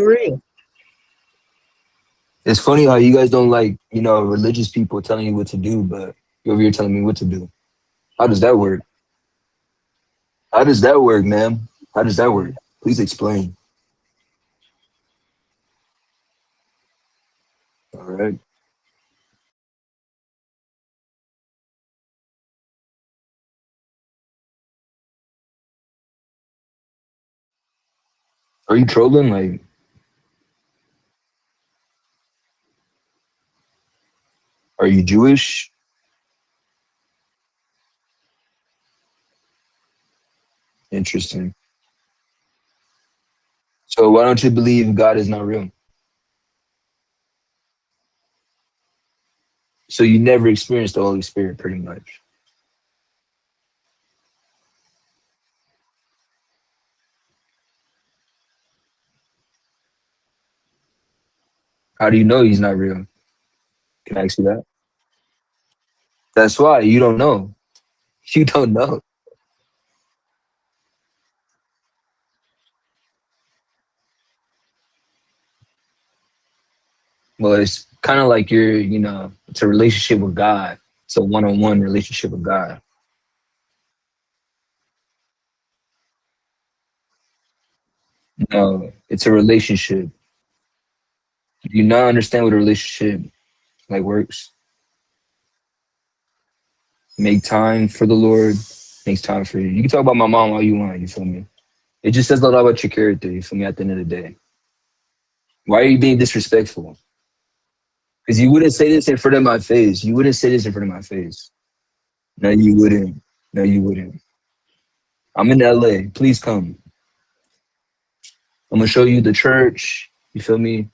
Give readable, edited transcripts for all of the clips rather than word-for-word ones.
real. It's funny how you guys don't like, religious people telling you what to do, but you're over here telling me what to do. How does that work? How does that work, ma'am? How does that work? Please explain. All right. Are you trolling? Like, are you Jewish? Interesting. So why don't you believe God is not real? So you never experienced the Holy Spirit, pretty much. How do you know He's not real? Can I ask you that? That's why you don't know. You don't know. Well, it's kind of like it's a relationship with God. It's a one-on-one relationship with God. No, it's a relationship. Do you not understand what a relationship like works? Make time for the Lord. Makes time for you. You can talk about my mom all you want. You feel me? It just says a lot about your character. You feel me? At the end of the day, why are you being disrespectful? Because you wouldn't say this in front of my face. You wouldn't say this in front of my face. No, you wouldn't. No, you wouldn't. I'm in LA. Please come. I'm gonna show you the church. You feel me?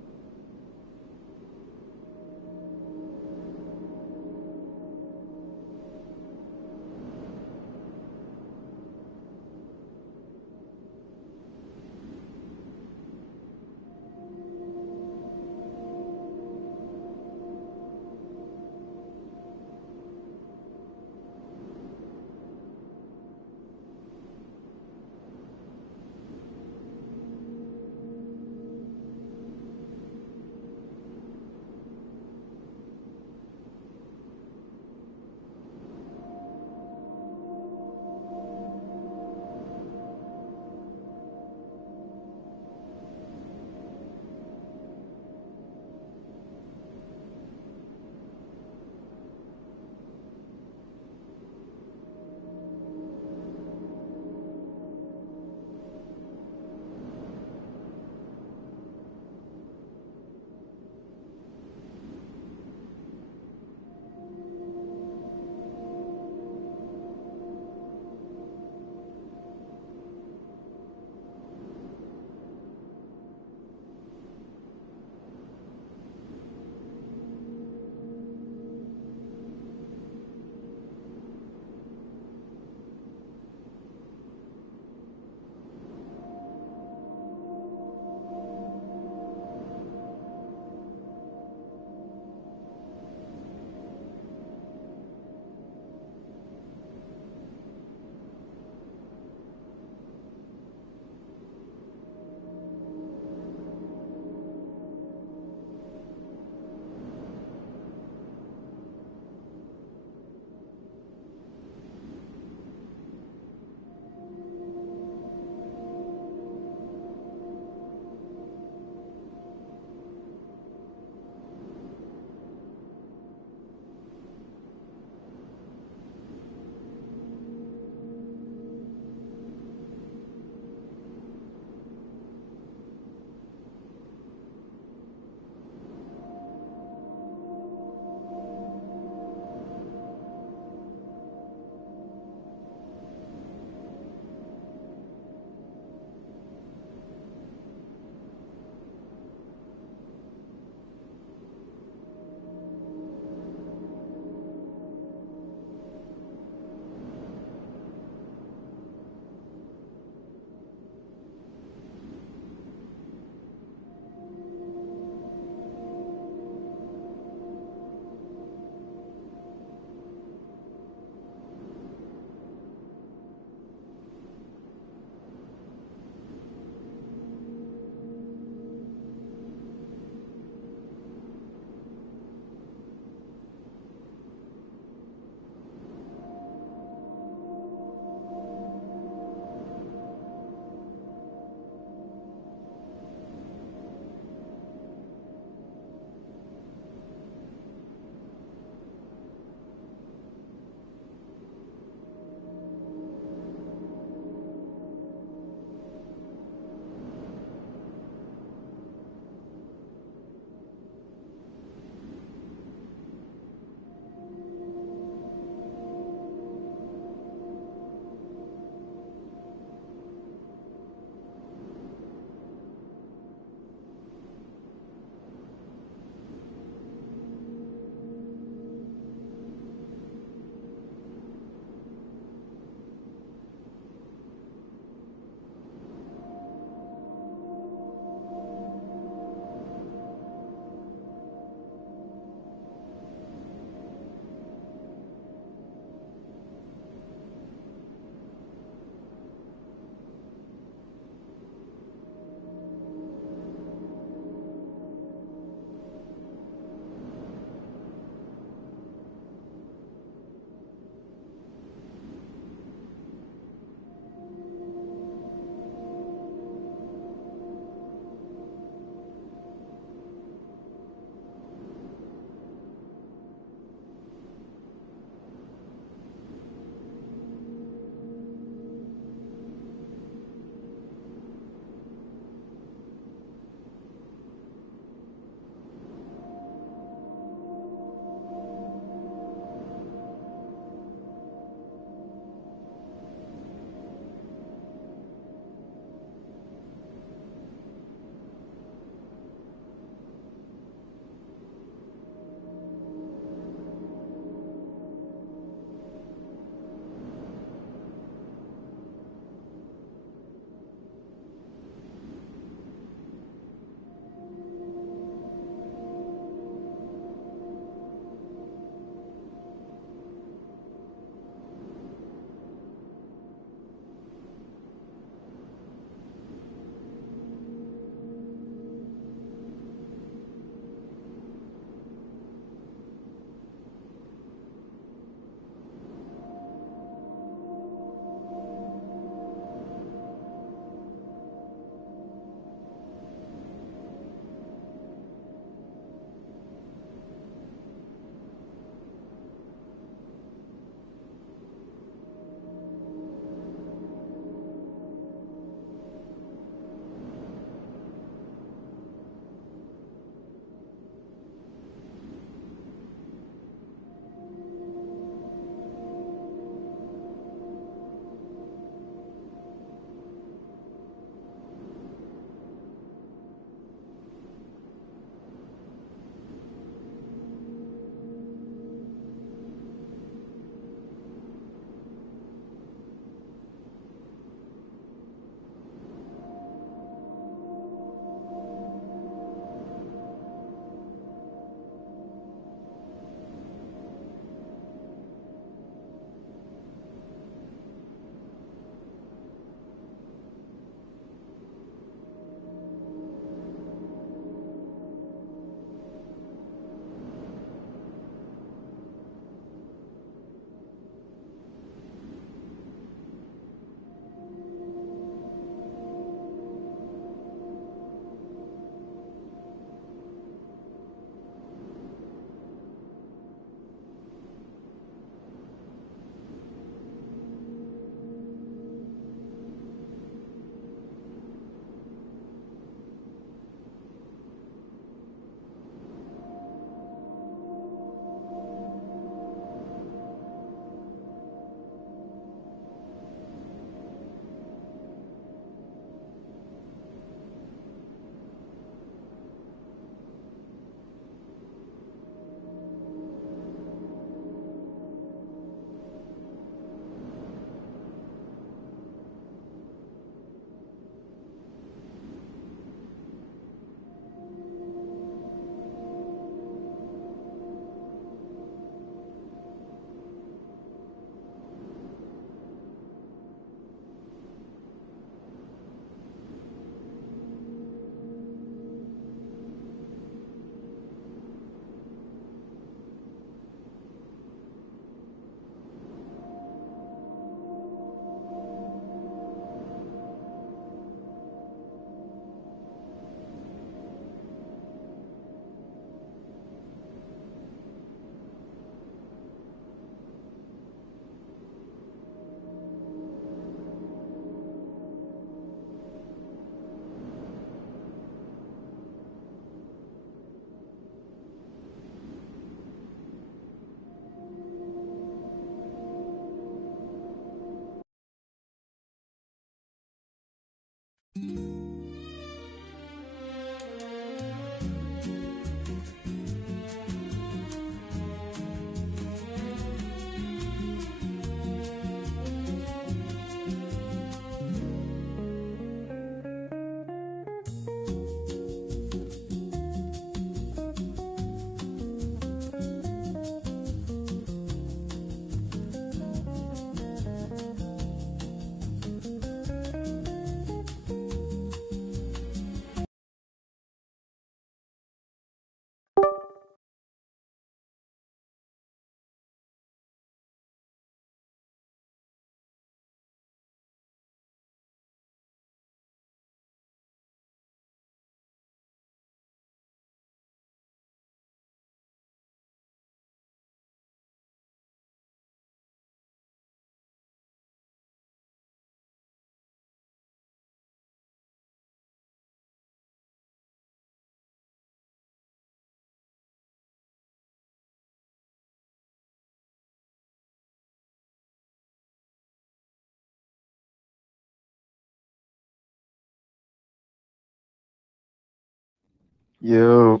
Yo,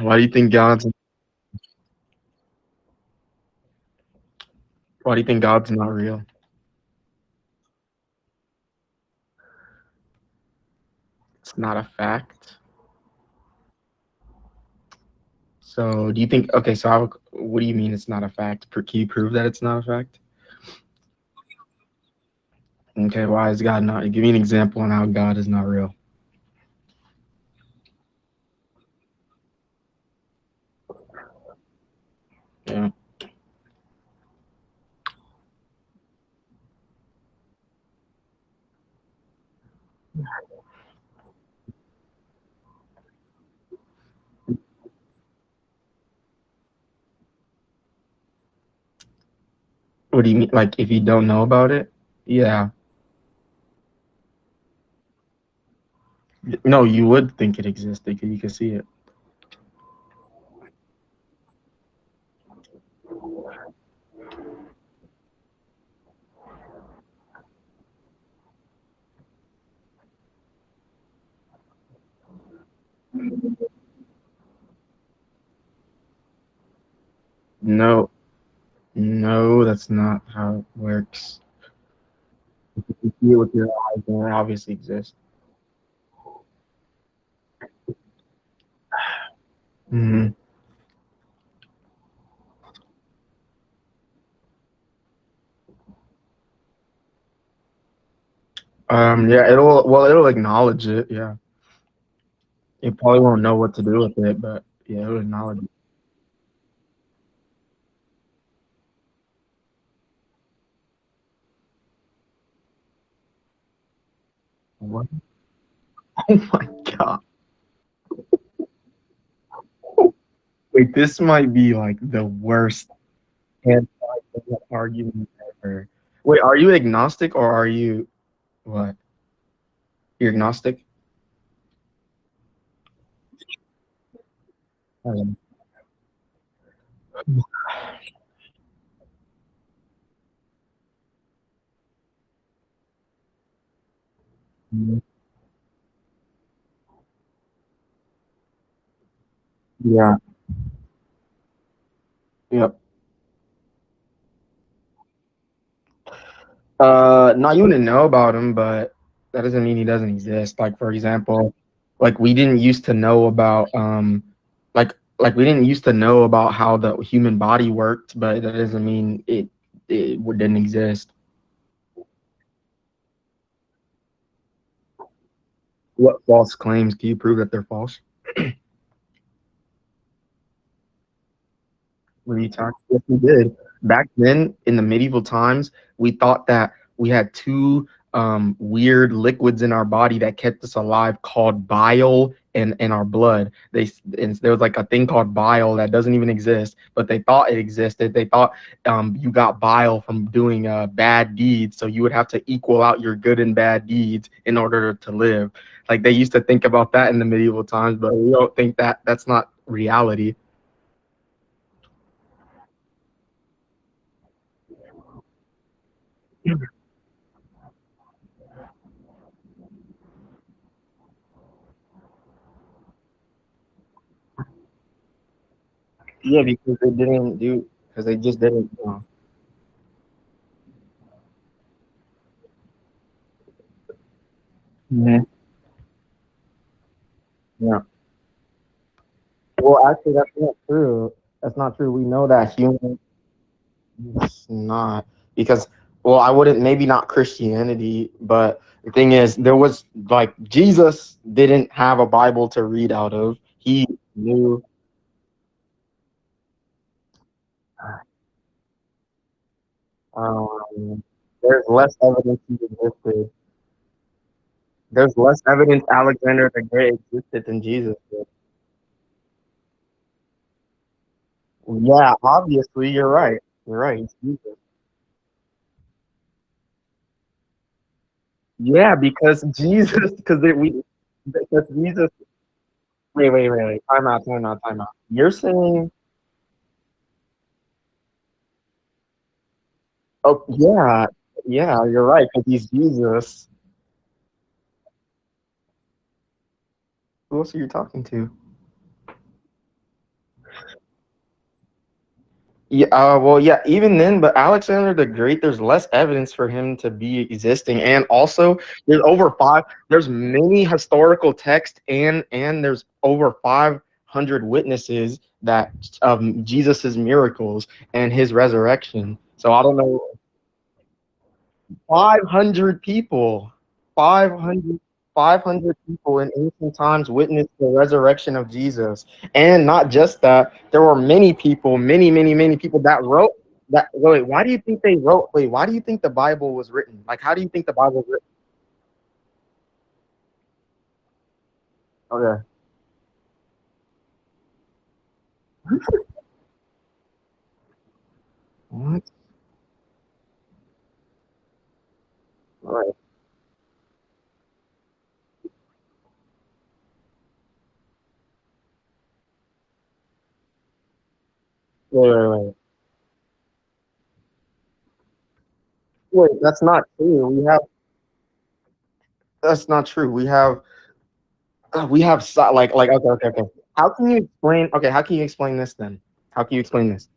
why do you think God's why do you think God's not real? It's not a fact. So do you think okay, so what do you mean it's not a fact? Can you prove that it's not a fact? Okay, why is God not? Give me an example on how God is not real. Yeah. What do you mean? Like if you don't know about it? Yeah. No, you would think it existed because you can see it. No, no, that's not how it works. If you see it with your eyes, then it obviously exists. Hmm. Yeah, it'll acknowledge it. Yeah, it probably won't know what to do with it, but yeah, it'll acknowledge it. What? Oh my god! Wait, this might be like the worst argument ever. Wait, are you agnostic or are you what? You're agnostic? Um, Yeah. Yep. Not you wouldn't know about him, but that doesn't mean he doesn't exist. Like for example, like we didn't used to know about like we didn't used to know about how the human body worked, but that doesn't mean it didn't exist. What false claims? Can you prove that they're false? What are you talking? Yes, we did. Back then, in the medieval times, we thought that we had two weird liquids in our body that kept us alive called bile and our blood. And there was like a thing called bile that doesn't even exist, but they thought it existed. They thought you got bile from doing bad deeds, so you would have to equal out your good and bad deeds in order to live. Like they used to think about that in the medieval times, but we don't think that that's not reality. Yeah, because they didn't do because they just didn't. Mhm. Yeah. Well, actually, that's not true. That's not true. We know that humans. It's not because well, I wouldn't maybe not Christianity, but the thing is, there was like Jesus didn't have a Bible to read out of. He knew. Um, there's less evidence he existed. There's less evidence Alexander the Great existed than Jesus did. Yeah, obviously, you're right. You're right. It's Jesus. Yeah, because Jesus, because Jesus. Wait. Time out. You're saying, oh yeah, yeah, you're right, because he's Jesus. Who else are you talking to? Yeah, well, yeah, even then, but Alexander the Great, there's less evidence for him to be existing, and also there's many historical texts, and there's over 500 witnesses that Jesus's miracles and his resurrection. So I don't know, 500 people, 500, 500 people in ancient times witnessed the resurrection of Jesus. And not just that, there were many people, many people that wrote that. Wait, why do you think they wrote? Wait, why do you think the Bible was written? Like, how do you think the Bible was written? Okay. What? All right. Wait. Wait, that's not true. That's not true. Like okay. How can you explain? Okay, how can you explain this then? How can you explain this?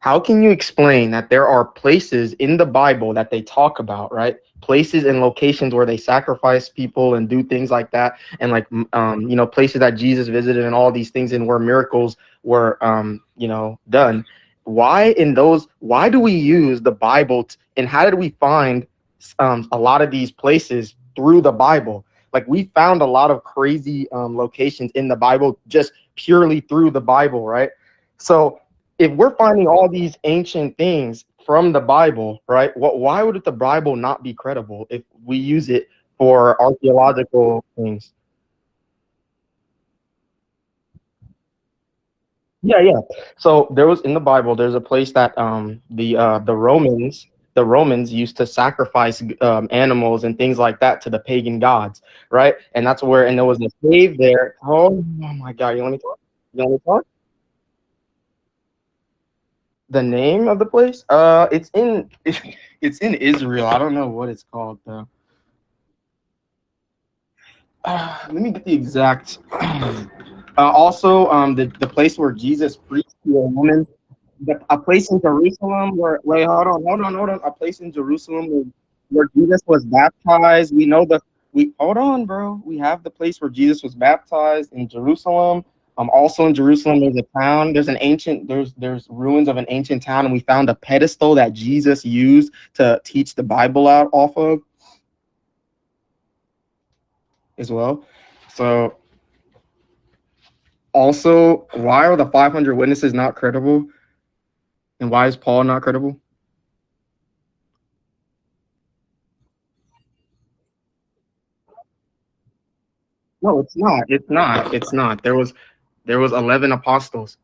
How can you explain that there are places in the Bible that they talk about, right? Places and locations where they sacrifice people and do things like that, and like places that Jesus visited and all these things, and where miracles were done. Why do we use the Bible, and how did we find a lot of these places through the Bible? Like, we found a lot of crazy locations in the Bible just purely through the Bible, right? So if we're finding all these ancient things from the Bible, right? Why would the Bible not be credible if we use it for archaeological things? Yeah. So there was in the Bible. There's a place that the Romans used to sacrifice animals and things like that to the pagan gods, right? And that's where, and there was a cave there. Oh my God! You want me to talk? You want me to talk? The name of the place? It's in it's in Israel. I don't know what it's called though. Let me get the exact. Also, the place where Jesus preached to a woman, a place in Jerusalem where, wait, hold on, a place in Jerusalem where Jesus was baptized. We know we hold on, bro. We have the place where Jesus was baptized in Jerusalem. Also in Jerusalem, there's a town. There's ruins of an ancient town, and we found a pedestal that Jesus used to teach the Bible out off of as well. So also, why are the 500 witnesses not credible? And why is Paul not credible? No, it's not. It's not. It's not. There was 11 apostles.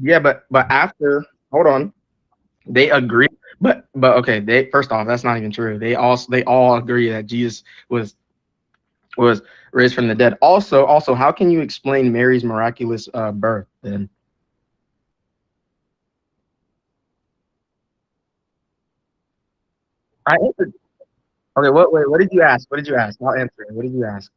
Yeah, but after, hold on, they agree. But okay, they first off, that's not even true. They all agree that Jesus was raised from the dead. Also, how can you explain Mary's miraculous birth then? I answered. Okay, what did you ask? What did you ask? I'll answer it. What did you ask?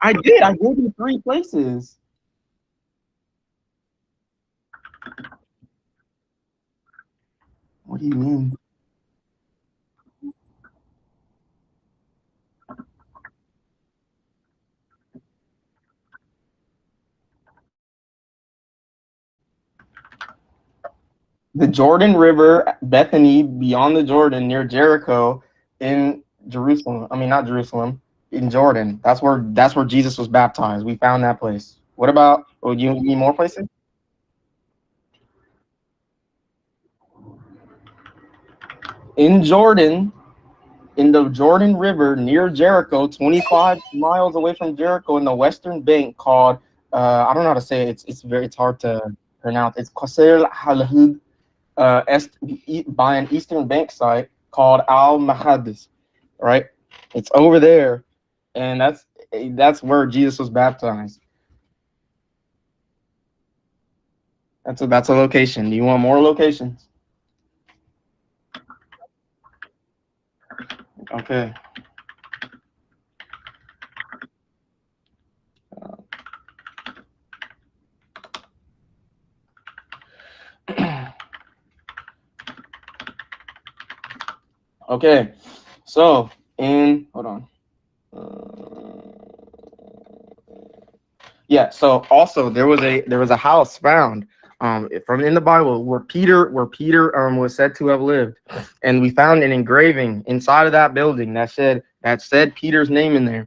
I did. I gave you three places. What do you mean? The Jordan River, Bethany, beyond the Jordan, near Jericho, in Jerusalem. I mean, not Jerusalem, in Jordan. That's where Jesus was baptized. We found that place. What about? Oh, you need more places? In Jordan, in the Jordan River, near Jericho, 25 miles away from Jericho, in the western bank, called I don't know how to say it. It's hard to pronounce. It's Qasr al by an eastern bank site called Al Mahadis, right? It's over there, and that's where Jesus was baptized. That's a location. Do you want more locations? Okay. Okay. So hold on. Yeah. So also there was a house found from in the Bible where Peter was said to have lived, and we found an engraving inside of that building that said Peter's name in there,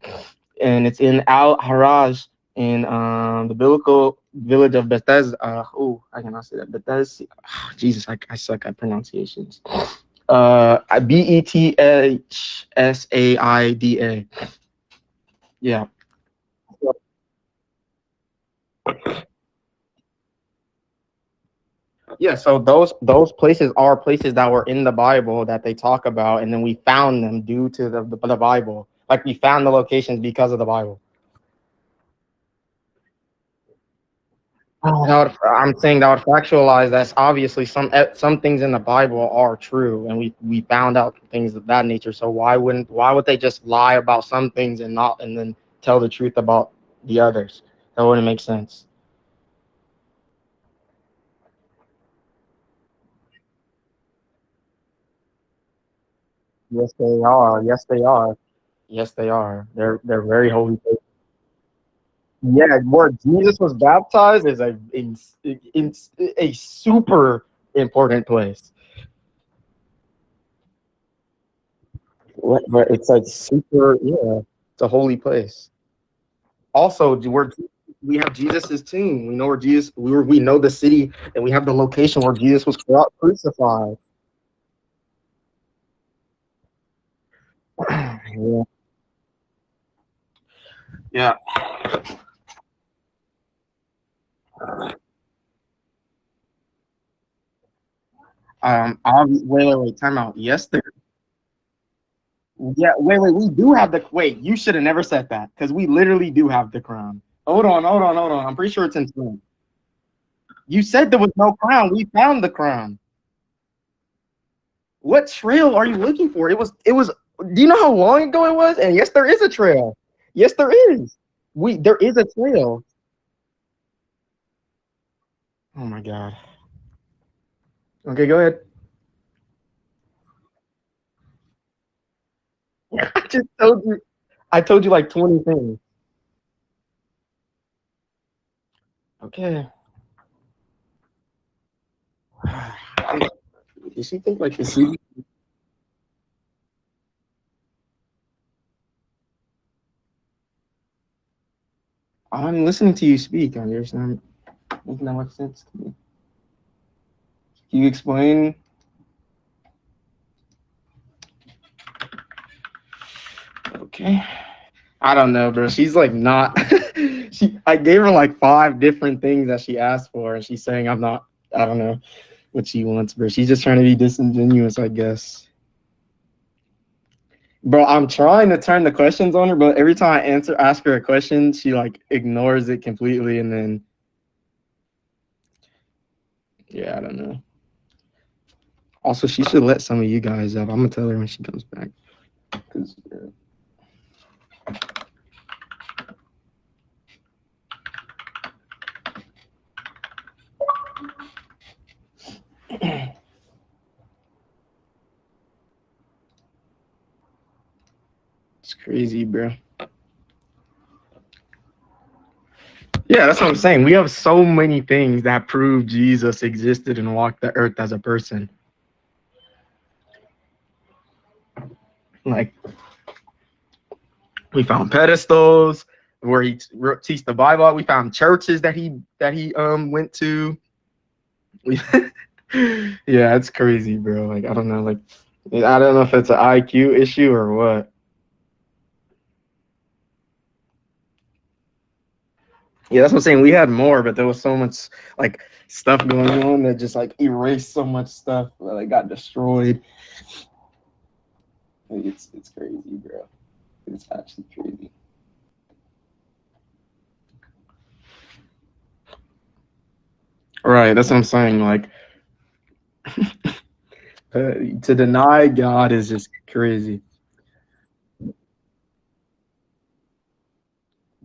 and it's in Al Haraj in the biblical village of Bethesda. I cannot say that. Bethesda. Jesus, I suck at pronunciations. Bethsaida. Yeah. Yeah, so those places are places that were in the Bible that they talk about, and then we found them due to the Bible. Like we found the locations because of the Bible. I'm saying that would factualize that obviously some things in the Bible are true, and we found out things of that nature. So why would they just lie about some things and then tell the truth about the others? That wouldn't make sense. Yes, they are. Yes, they are. Yes, they are. They're very holy. Yeah, where Jesus was baptized is a super important place. But it's like super, yeah, it's a holy place. Also, where we have Jesus's tomb. We know where we know the city, and we have the location where Jesus was crucified. Yeah. Yeah. Wait. Time out. Yes, there. Yeah. Wait. We do have the. Wait. You should have never said that because we literally do have the crown. Hold on. I'm pretty sure it's in stone. You said there was no crown. We found the crown. What trail are you looking for? It was. Do you know how long ago it was? And yes, there is a trail. Yes, there is. There is a trail. Oh my god. Okay, go ahead. I just told you. I told you like 20 things. Okay. Did she think like the city? I'm listening to you speak. I understand. Making that much sense to me. Can you explain? Okay. I don't know, bro. She's like not. I gave her like five different things that she asked for, and she's saying I'm not. I don't know what she wants, bro. She's just trying to be disingenuous, I guess. Bro, I'm trying to turn the questions on her, but every time I ask her a question, she like ignores it completely, and then yeah, I don't know. Also, she should let some of you guys up. I'm gonna tell her when she comes back. 'Cause, it's crazy, bro. Yeah, that's what I'm saying. We have so many things that prove Jesus existed and walked the earth as a person. Like we found pedestals where he teach the Bible. We found churches that he went to. Yeah, it's crazy, bro. Like I don't know, like I don't know if it's an IQ issue or what. Yeah, that's what I'm saying. We had more, but there was so much like stuff going on that just like erased so much stuff that like got destroyed. Like, it's crazy, bro. It's actually crazy. Right, that's what I'm saying. Like, to deny God is just crazy.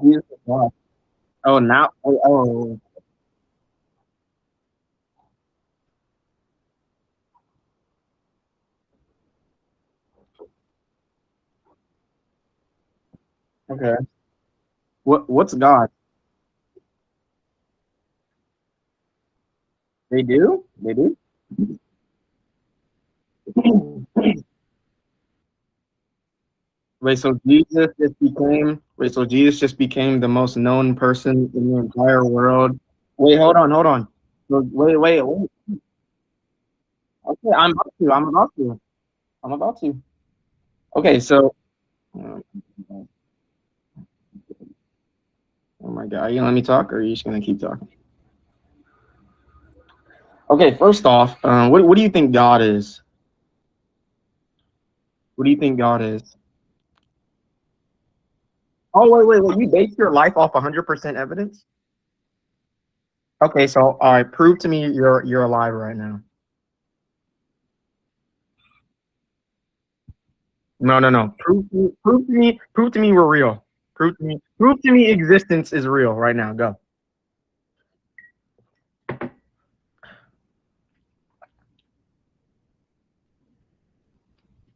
Jesus is God. Oh, now, oh, okay. What's God? They do? They do? So Jesus just became the most known person in the entire world. Wait, hold on. So, wait. Okay, I'm about to. Okay, so, oh my God, are you gonna let me talk, or are you just gonna keep talking? Okay, first off, what do you think God is? What do you think God is? Oh, wait. You base your life off 100% evidence? Okay, so all right, prove to me you're alive right now. No. Prove to me we're real. Prove to me existence is real right now. Go.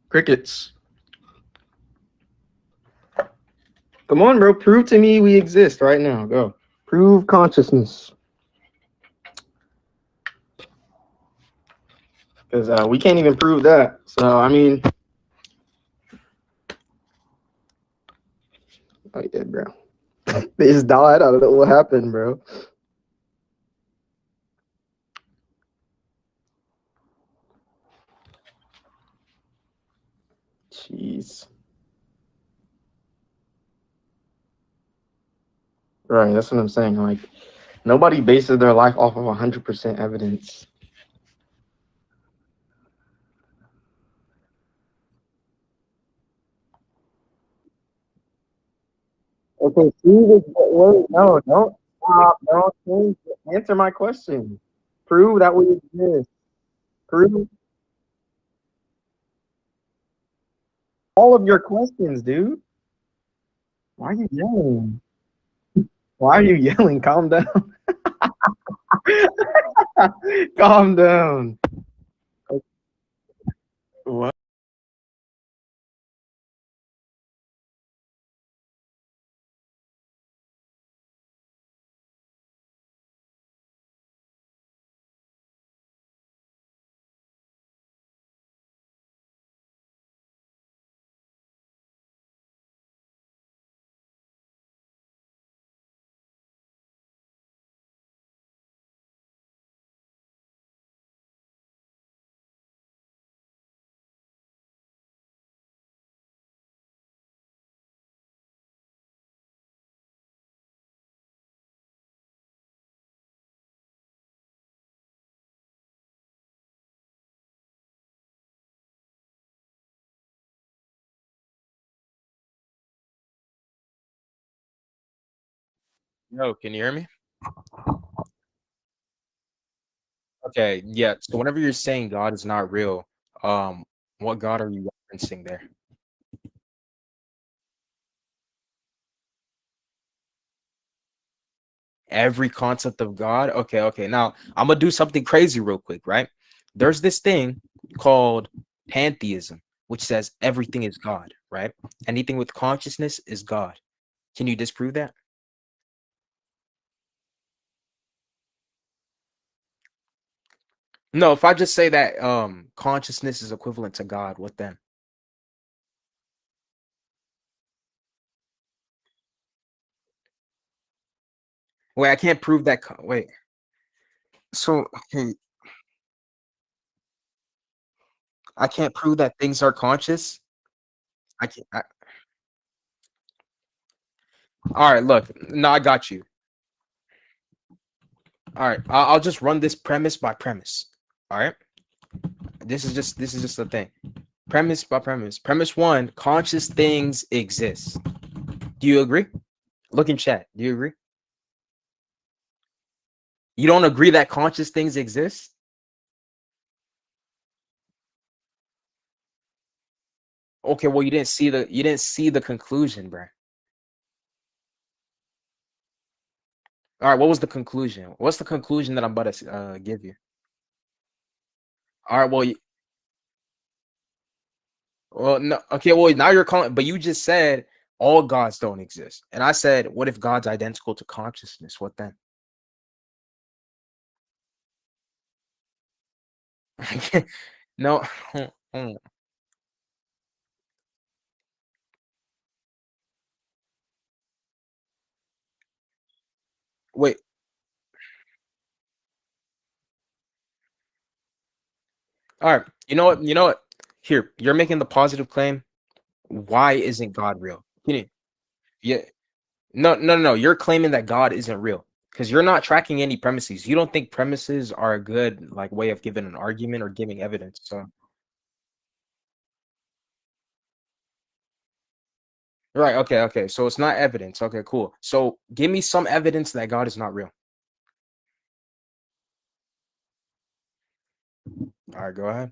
Crickets. Come on, bro. Prove to me we exist right now. Go. Prove consciousness. Because we can't even prove that. So I mean, oh yeah, bro. They just died. I don't know what happened, bro. Jeez. Right. That's what I'm saying. Like nobody bases their life off of 100% evidence. Okay, prove it. Wait, no, don't stop. Don't change it. Answer my question. Prove that we exist. Prove all of your questions, dude. Why are you yelling? Why are you yelling? Calm down. Calm down. What? Yo, can you hear me? Okay, yeah. So whenever you're saying God is not real, um, what God are you referencing there? Every concept of God? Okay. Now I'm gonna do something crazy real quick, right? There's this thing called pantheism, which says everything is God, right? Anything with consciousness is God. Can you disprove that? No, if I just say that consciousness is equivalent to God, what then? Wait, I can't prove that. Wait. So, okay, I can't prove that things are conscious. I can't. All right, look. No, I got you. All right, I'll just run this premise by premise. All right, this is just the thing. Premise by premise. Premise one: conscious things exist. Do you agree? Look in chat. Do you agree? You don't agree that conscious things exist? Okay, well you didn't see the conclusion, bro. All right, what was the conclusion? What's the conclusion that I'm about to give you? All right, well, no, okay, well now you're calling, but you just said all gods don't exist, and I said, what if God's identical to consciousness? What then? No, wait. All right, you know what? You know what? Here, you're making the positive claim. Why isn't God real? Can you? Yeah. No, no, no. You're claiming that God isn't real because you're not tracking any premises. You don't think premises are a good like way of giving an argument or giving evidence. So, right, okay, okay. So it's not evidence. Okay, cool. So give me some evidence that God is not real. All right, go ahead.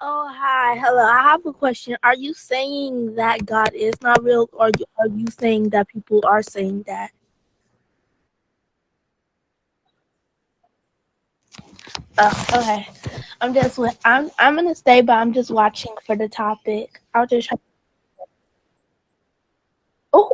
Oh, hi. Hello. I have a question. Are you saying that God is not real, or are you saying that people are saying that? Oh, okay. I'm gonna stay, but I'm just watching for the topic. I'll just. Oh,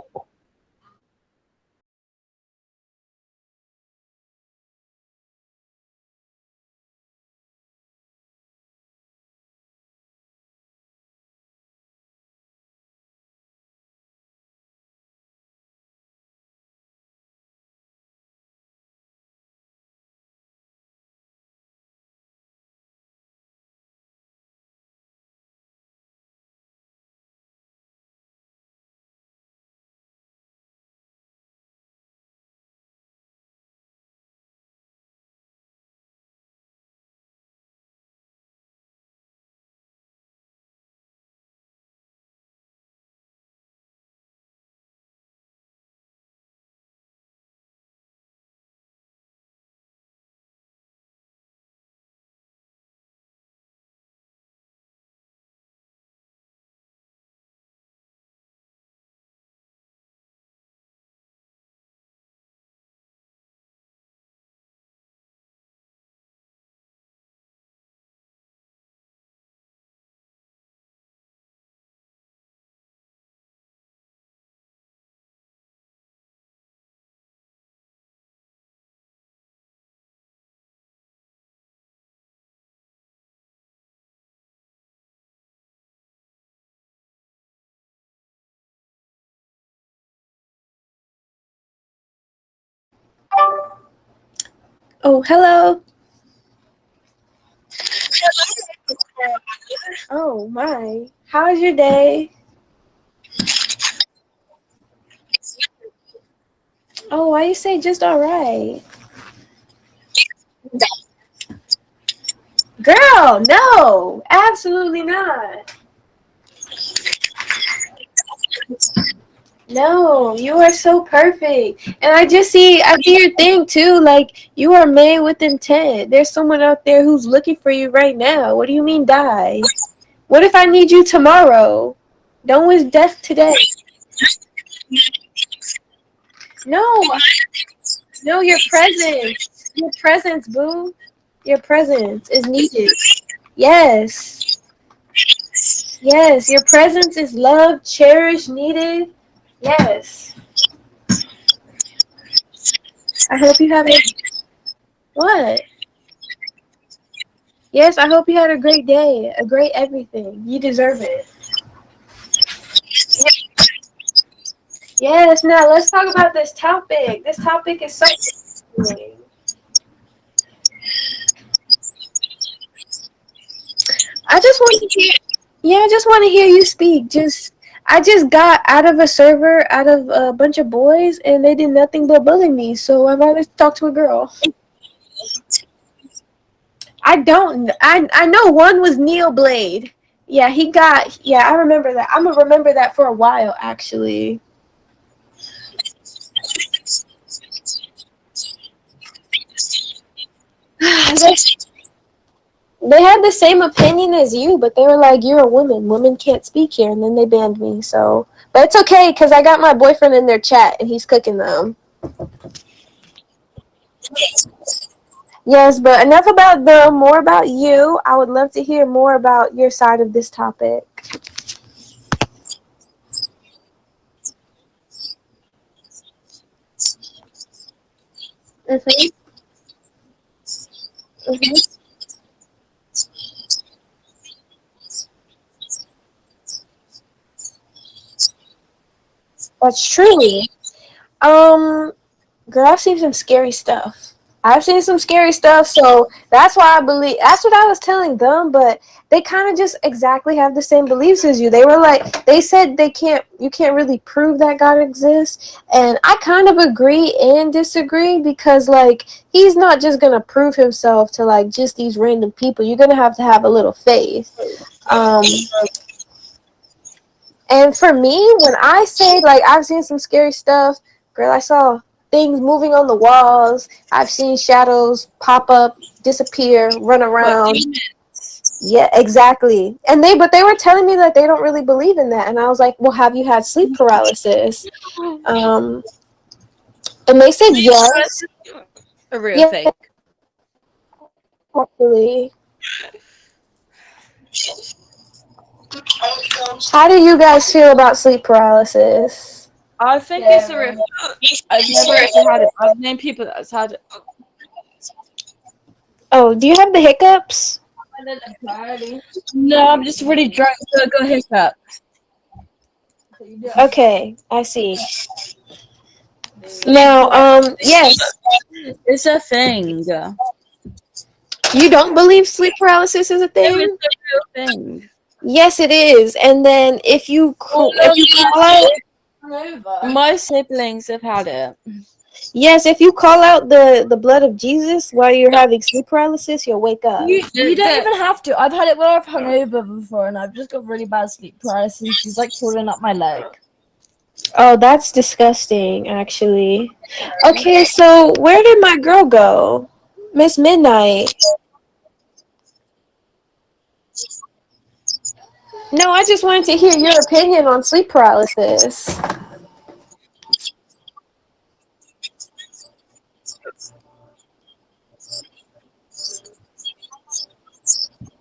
oh, hello. Oh my. How's your day? Oh, why you say just all right? Girl, no, absolutely not. No, you are so perfect. And I see your thing too. Like, you are made with intent. There's someone out there who's looking for you right now. What do you mean die? What if I need you tomorrow? Don't wish death today. No, no, your presence. Your presence, boo. Your presence is needed. Yes. Yes, your presence is loved, cherished, needed. Yes. I hope you have a what? Yes, I hope you had a great day, a great everything. You deserve it. Yes, now let's talk about this topic. This topic is so interesting. I just want to hear Yeah, I just want to hear you speak. I just got out of a server out of a bunch of boys and they did nothing but bully me, so I'd rather talk to a girl. I know one was Neil Blade. Yeah, I remember that. I'm gonna remember that for a while actually. they, they had the same opinion as you, but they were like, "You're a woman. Women can't speak here," and then they banned me. So, but it's okay because I got my boyfriend in their chat and he's cooking them. Yes, but enough about them. More about you. I would love to hear more about your side of this topic. Mhm. Mhm. That's true. Um, Girl, I've seen some scary stuff. I've seen some scary stuff, so that's why I believe. That's what I was telling them, but they kind of just exactly have the same beliefs as you. They were like, they said you can't really prove that God exists, and I kind of agree and disagree because like he's not just gonna prove himself to like just these random people. You're gonna have to have a little faith. Um, and for me, when I say like I've seen some scary stuff, girl, I saw things moving on the walls. I've seen shadows pop up, disappear, run around. Yeah, exactly. But they were telling me that they don't really believe in that, and I was like, well, have you had sleep paralysis? Um, and they said yes. A real Yeah, thing. actually. How do you guys feel about sleep paralysis? I think it's a real. I've never actually had it. I've known people that's had it. Oh, do you have the hiccups? No, I'm just really drunk, so I got hiccups. Okay, I see. Now, yes, It's a thing. you don't believe sleep paralysis is a It thing? was a real thing. Yes, it is. And then if you call out, My siblings have had it. yes, if you call out the blood of Jesus while you're having sleep paralysis, you'll wake up. You don't even have to. I've had it when I've hung over before, and I've just got really bad sleep paralysis. She's like crawling up my leg. Oh, that's disgusting, actually. Okay, so where did my girl go? Miss Midnight. No, I just wanted to hear your opinion on sleep paralysis.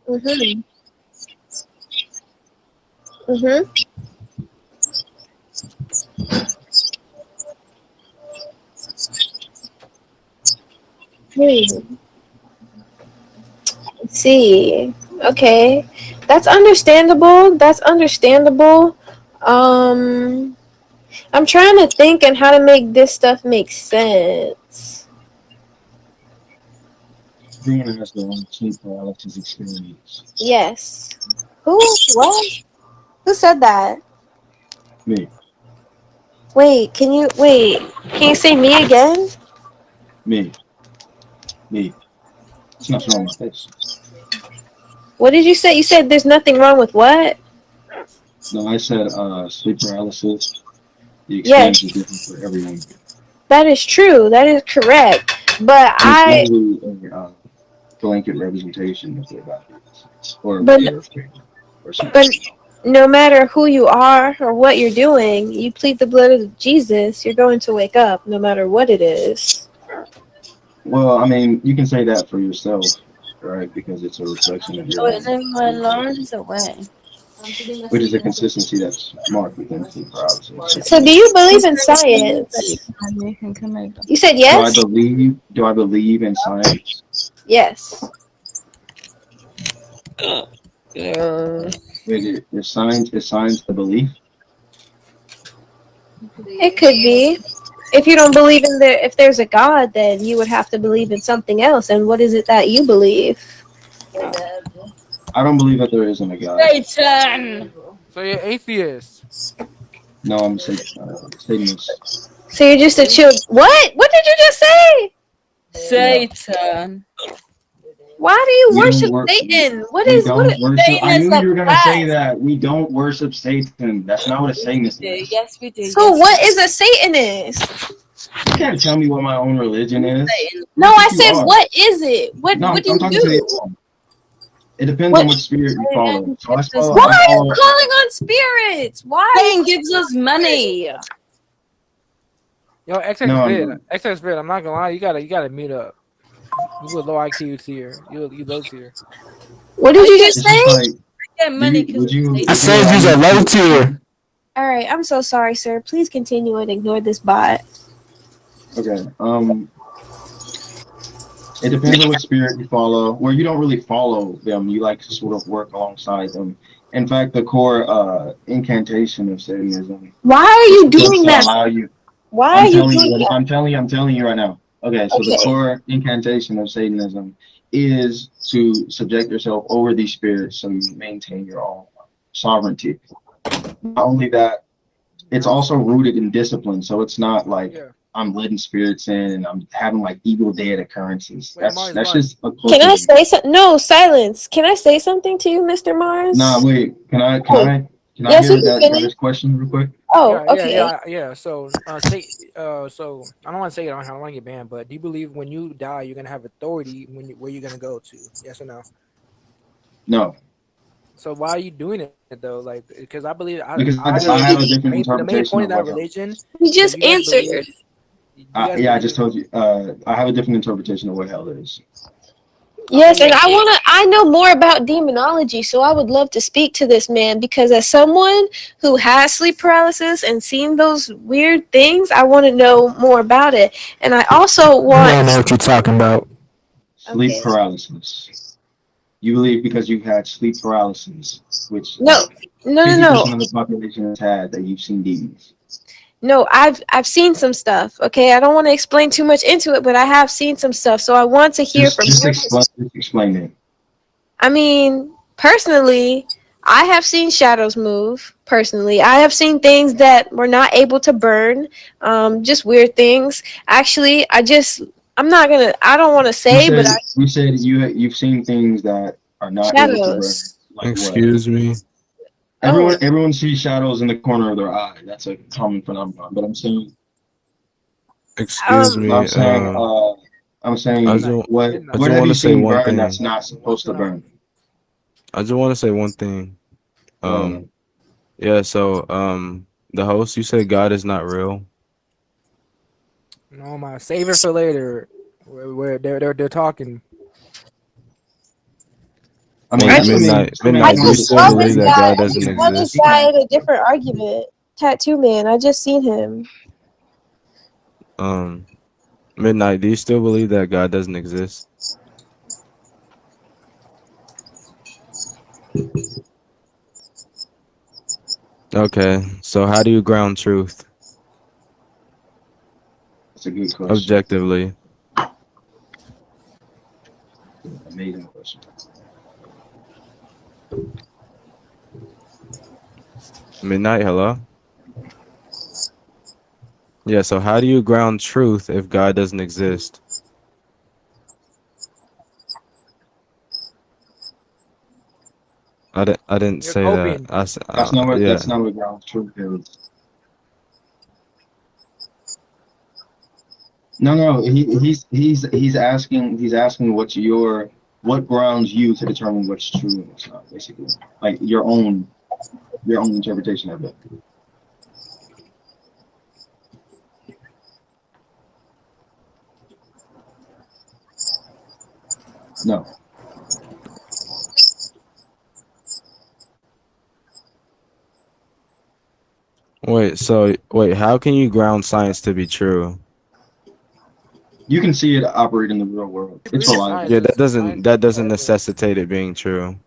Mm-hmm. Mm-hmm. Hmm. Let's see. Okay. That's understandable. That's understandable. Um, I'm trying to think and how to make this stuff make sense. Everyone has their own sleep paralysis experience. Yes. Who? What? Who said that? Me, Wait, can you say me again? me. It's nothing wrong with this. What did you say? You said there's nothing wrong with what? No, I said sleep paralysis. The Yes, experience is different for everyone. that is true. That is correct. But It's usually a blanket representation of their bodies or but way of thinking or something. but no matter who you are or what you're doing, you plead the blood of Jesus, you're going to wake up no matter what it is. Well, I mean, you can say that for yourself, right? Because it's a reflection of your Oh, own and then when Lauren's away. which is a consistency that's marked within sleep paralysis. So do you believe in science? You can come over. You said Do yes? I believe in science? Yes. Wait, is science the belief? It could be. If you don't believe in if there's a God, then you would have to believe in something else. And what is it that you believe? I don't believe that there isn't a God. Satan! So you're atheist. No, I'm Satanist. So you're just a chill. What? What did you just say? Satan. Why do you We don't worship wor- Satan? What We is don't what? worship. Satan I is knew the you were gonna say best. that. We don't worship Satan. That's not what a Satanist is. Yes, we do. So Yes, what is a Satanist? You can't tell me what my own religion is. Satan. No, That's I what you said are. what is it? What No, what do I'm you talking to do? you. It depends What? on which spirit you follow. So Why Why I are you follow. calling on spirits? Why? Satan gives us money. Yo, No. XX Vid, I'm not gonna lie, you gotta meet up. You a low IQ tier. You low tier. What did you just It's just say? like, Get money because I said he's a low tier. All right, I'm so sorry, sir. Please continue and ignore this bot. Okay. It depends on what spirit you follow. Where you don't really follow them, you like to sort of work alongside them. In fact, the core incantation of Satanism Why are you is doing to that? allow you. Why I'm are you telling doing you. that? I'm telling you right now. Okay, so the Okay. core incantation of Satanism is to subject yourself over these spirits so you maintain your own sovereignty. Not only that, it's also rooted in discipline. So it's not like Yeah. I'm letting spirits in and I'm having like Evil Dead occurrences. Wait, Mars, That's Mars. just a Can I cultism. say something? No, silence. Can I say something to you, Mr. Mars? Nah, wait. Can I Yes, hear you can finish. this question real quick? Oh, okay. Yeah. So, so I don't want to say it. I don't want to get banned. But do you believe when you die, you're gonna have authority where you're gonna go to? Yes or no? No, So why are you doing it though? Like, because I believe because I I have a the different the main interpretation point of of that what hell. religion He is that just you guys answered. believe. Yeah, I just told you. I have a different interpretation of what hell is. Yes, and I know more about demonology, so I would love to speak to this man because as someone who has sleep paralysis and seen those weird things, I want to know more about it. And I also I don't know want what you're talking about. Sleep Okay. paralysis. You believe because you've had sleep paralysis, which No, no, no, 50% no. of the population has had, that you've seen demons. No, I've seen some stuff. Okay, I don't want to explain too much into it, but I have seen some stuff. So I want to hear from Just your explain it. I mean, personally, I have seen shadows move. Personally, I have seen things that were not able to burn. Just weird things. Actually, I'm not gonna. I don't want to say, but You said you've seen things that are not able to burn. shadows. Like what? Excuse me. Everyone sees shadows in the corner of their eye. That's a common phenomenon. But I'm saying, Excuse me. I'm saying, I just what want have you to say seen one burn thing. that's not supposed to burn? I just want to say one thing. Yeah. So, the host, you said God is not real. No, my save it for later. Where they're talking. I mean, Midnight. I Do you just still saw believe this that guy. God I doesn't just saw this exist? guy in a different argument. Tattoo man. I just seen him. Midnight. Do you still believe that God doesn't exist? Okay. So, how do you ground truth? That's a good question. Objectively. Amazing question. Midnight. Hello. Yeah. So, how do you ground truth if God doesn't exist? I didn't You're say that. coping. That's not what ground truth is. No. He's asking what grounds you to determine what's true and what's not, basically, like your own interpretation of it. No. Wait, how can you ground science to be true? You can see it operate in the real world. It's reliable. Yeah, that doesn't necessitate it being true.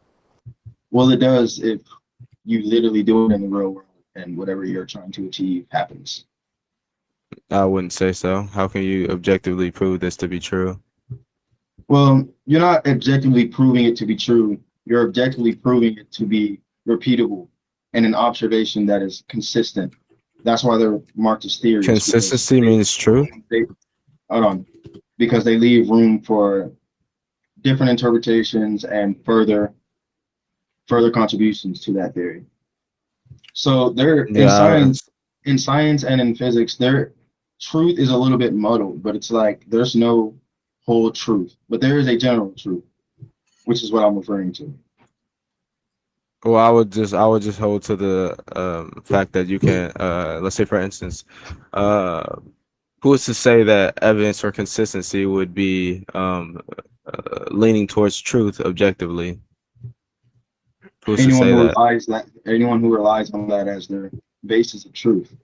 Well, it does if you literally do it in the real world and whatever you're trying to achieve happens. I wouldn't say so. How can you objectively prove this to be true? Well, you're not objectively proving it to be true. You're objectively proving it to be repeatable and an observation that is consistent. That's why they're marked as theories. Consistency means true? Hold on. Because they leave room for different interpretations and further contributions to that theory. So in science and in physics, their truth is a little bit muddled, but it's like there's no whole truth, but there is a general truth, which is what I'm referring to. Well, I would just hold to the fact that you can, let's say for instance, who is to say that evidence or consistency would be leaning towards truth objectively? Who's to say that? Anyone who relies on that as their basis of truth.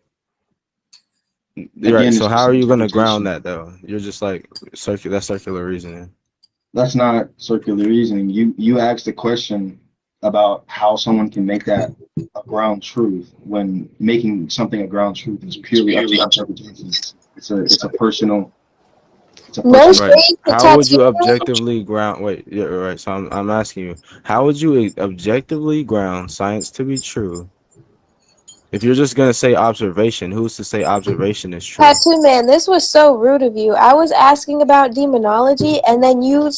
Right. So how are you going to ground that though? You're just like that's circular reasoning. That's not circular reasoning. You asked a question about how someone can make that a ground truth when making something a ground truth is purely up to interpretation. It's a personal. Right. How would you objectively ground? Wait, yeah, right. So I'm asking you, how would you objectively ground science to be true? If you're just gonna say observation, who's to say observation is true? Tattoo man, this was so rude of you. I was asking about demonology, and then you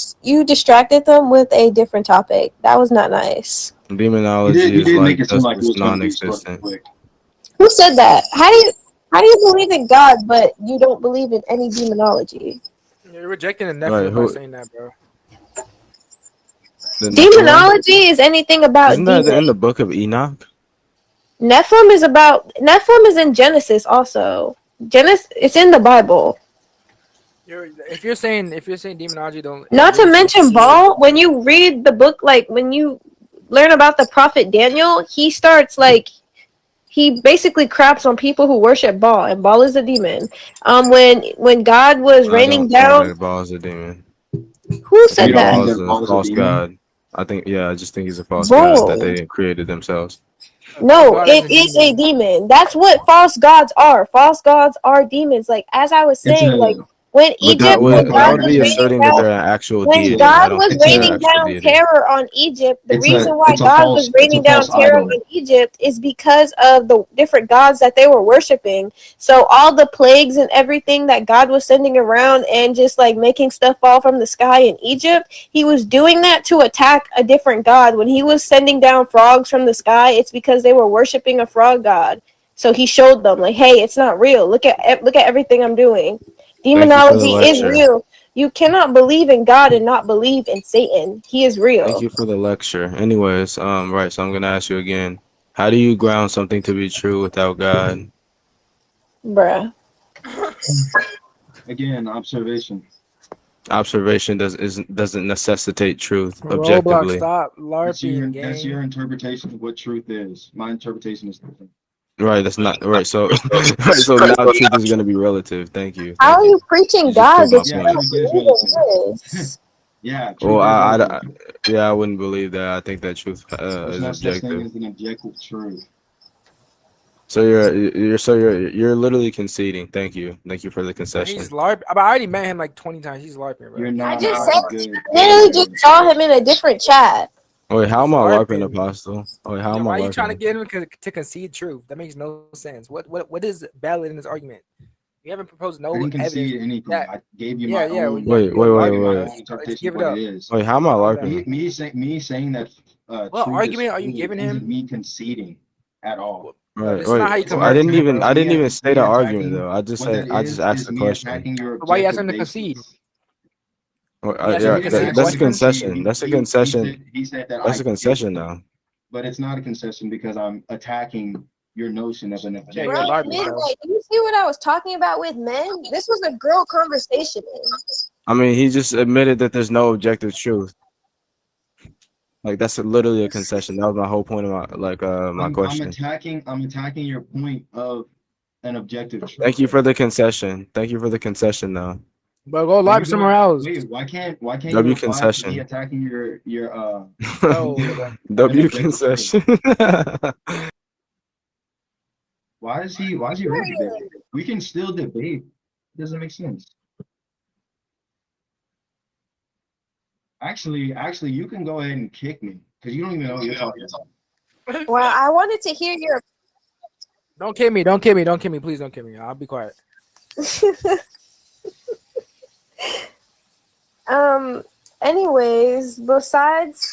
distracted them with a different topic. That was not nice. Demonology is like just non-existent. Who said that? How do you believe in God, but you don't believe in any demonology? You're rejecting the Nephilim by saying that, bro. The Nephilim? Demonology is anything about Isn't that demons. in the book of Enoch? Nephilim is in Genesis also. Genesis, it's in the Bible. If you're saying demonology, don't. Not to mention Baal. When you read the book, like when you learn about the prophet Daniel, he starts like he basically craps on people who worship Baal, and Baal is a demon. When God was I raining don't think down, that Baal is a demon. who You said don't that? think Baal is that a Paul is a false demon? god. I just think he's a false god that Bro, they created themselves. no, God it is is a demon. That's what false gods are. False gods are demons. Like as I was It's saying, like a when But that Egypt, no, when would but that God would was be raining asserting that down, they're an actual when deity. I God don't was think they're an raining actual down deity. terror on Egypt, the reason why it's a God was raining down false terror idol. on Egypt is because of the different gods that they were worshiping. So all the plagues and everything that God was sending around and just like making stuff fall from the sky in Egypt, he was doing that to attack a different god. When he was sending down frogs from the sky, it's because they were worshiping a frog god. So he showed them like, hey, it's not real. Look at everything I'm doing. Thank you for the Demonology is lecture. real. You cannot believe in God and not believe in Satan. He is Thank real. you for the lecture. Anyways, right, so I'm gonna ask you again. How do you ground something to be true without God? Bruh. Again, observation. Observation doesn't necessitate truth Roblox, objectively. stop That's your LARPing, that's gang. your interpretation of what truth is. My interpretation is different. Right, that's not right. So right, so now truth is gonna be relative. Thank you. How Thank are you. you preaching You just God proved my if you Yeah, point. don't truth is believe in relative. this? Yeah, Well, truth is relative. yeah, I wouldn't believe that. I think that truth There's is no such thing objective. as an objective truth. So you're literally conceding. Thank you for the He's concession. LARP. But I already met him like 20 times. He's LARPing, bro. You're I not just a said, good literally just debater. saw him in a different chat. Wait, how He's am I LARPing, LARPing. Apostle? Wait, how am I Why are you trying to LARPing? get him to concede truth? That makes no sense. What is valid in this argument? You haven't proposed I no didn't evidence concede anything. that. I gave you Yeah, my yeah, well, own. yeah. Wait, You wait, have an wait, I gave you argument. my wait. own Just interpretation of give it what up. it is. Wait, how am I Calm down. LARPing? Me saying that What truth is argument are you true giving isn't him? me conceding at all. Bro, Right, this is not wait. how you It's converse, me. I didn't Me even state an argument attacking. though. I just What said that I just asked is the me question. attacking your So why you ask objective him to concede? basis. Well, You asked him yeah, to He didn't concede the ask that's me a to question? concede. concession. That's a concession. He said that That's I a did, concession now. but it's not a concession because I'm attacking your notion of an Yeah, objective you're Bro, LARPing, truth. bro. Midnight, do you see what I was talking about with men? This was a girl conversation. I mean, he just admitted that there's no objective truth. Like that's literally a concession. That was my whole point of my I'm question. attacking your point of an objective truth. Thank you for the concession. Thank you for the concession though. But go But LARP you somewhere don't else. wait. Why can't you W reply to me concession. attacking your Bro, idea of an W objective truth? concession. Why is he rude today? We can still debate. It doesn't make sense. Actually, you can go ahead and kick me because you don't even know what you're talking about. Well, I wanted to hear your. don't kill me. Don't kill me. Don't kill me. Please don't kill me. I'll be quiet. Anyways, besides.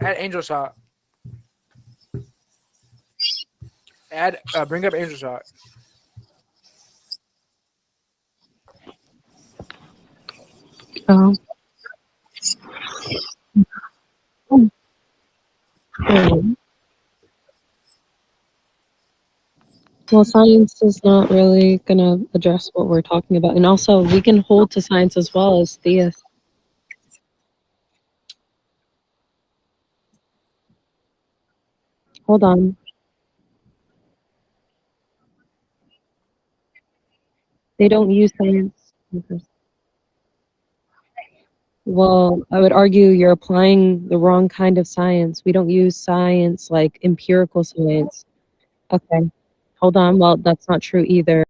Add Angel Shot. Bring up Angel Shot. Well, science is not really going to address what we're talking about. And also, we can hold to science as well as theists. Hold on. They don't use science. Well, I would argue you're applying the wrong kind of science. We don't use science like empirical science. Okay. Hold on. Well, that's not true either.